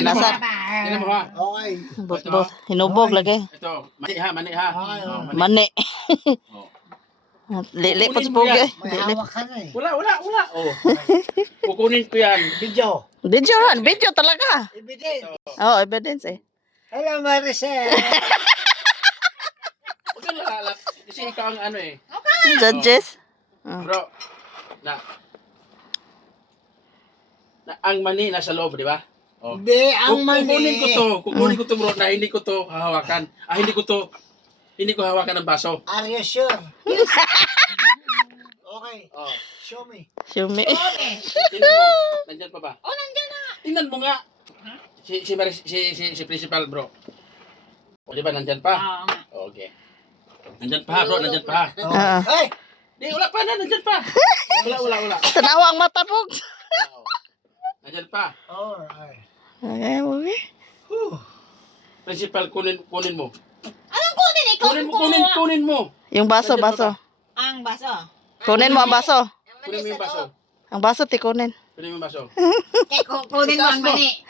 Nasaan? Tingnan mo ha. Okay. Bot. Hinubog lagi. Ito, mani ha. Oh, Mani. Oh. Lili pa sa Kukunin mo pugi. yan. May hawak ka na eh. Wala. Oh. Kukunin ko yan. Video. Video yan. Video talaga. Evidence. Oh, evidence eh. Hello, Maricel. Huwag kang lalak. Kasi ikaw ang ano eh. Judges. Bro, ang mani nasa loob, di ba? Oh. Hindi, ang mali. Kukunin ko to bro, na hindi ko to hahawakan. Hindi ko hawakan ng baso. Are you sure? Okay. Oh. Show me. Shumi. Tingnan mo, nandyan pa ba? Oh, nandiyan na. Tingnan mo nga. Si principal bro. O di ba nandyan pa? Okay. Nandyan pa bro, nandyan pa. Ah. Hey! Di, wala pa na, nandyan pa. Wala. Tanawa ang mata po. Oo. Nandyan pa. Alright. Ay, movie. Principal, kunin mo. Anong kunin? Ikaw Kunin mo. Yung baso. Ang baso. Kunin mo ang baso. Kunin mo yung baso. Ang baso, tikunin. Kunin mo yung baso. Kunin mo ang mani.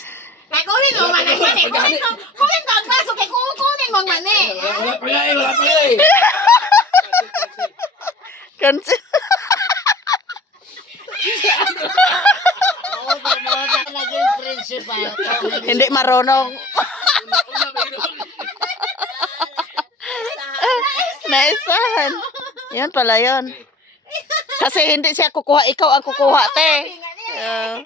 Kaya kunin mo ang mani. Kunin ko ang baso. Kaya kunin mo ang mani. Wala pa nga eh. Cancel. Oo, gumawa ka naging principal. Hindi marunong. Una, mayroon. Naisahan. Yan pala yun. Kasi hindi siya kukuha. Ikaw ang kukuha, te. Tingnan niya.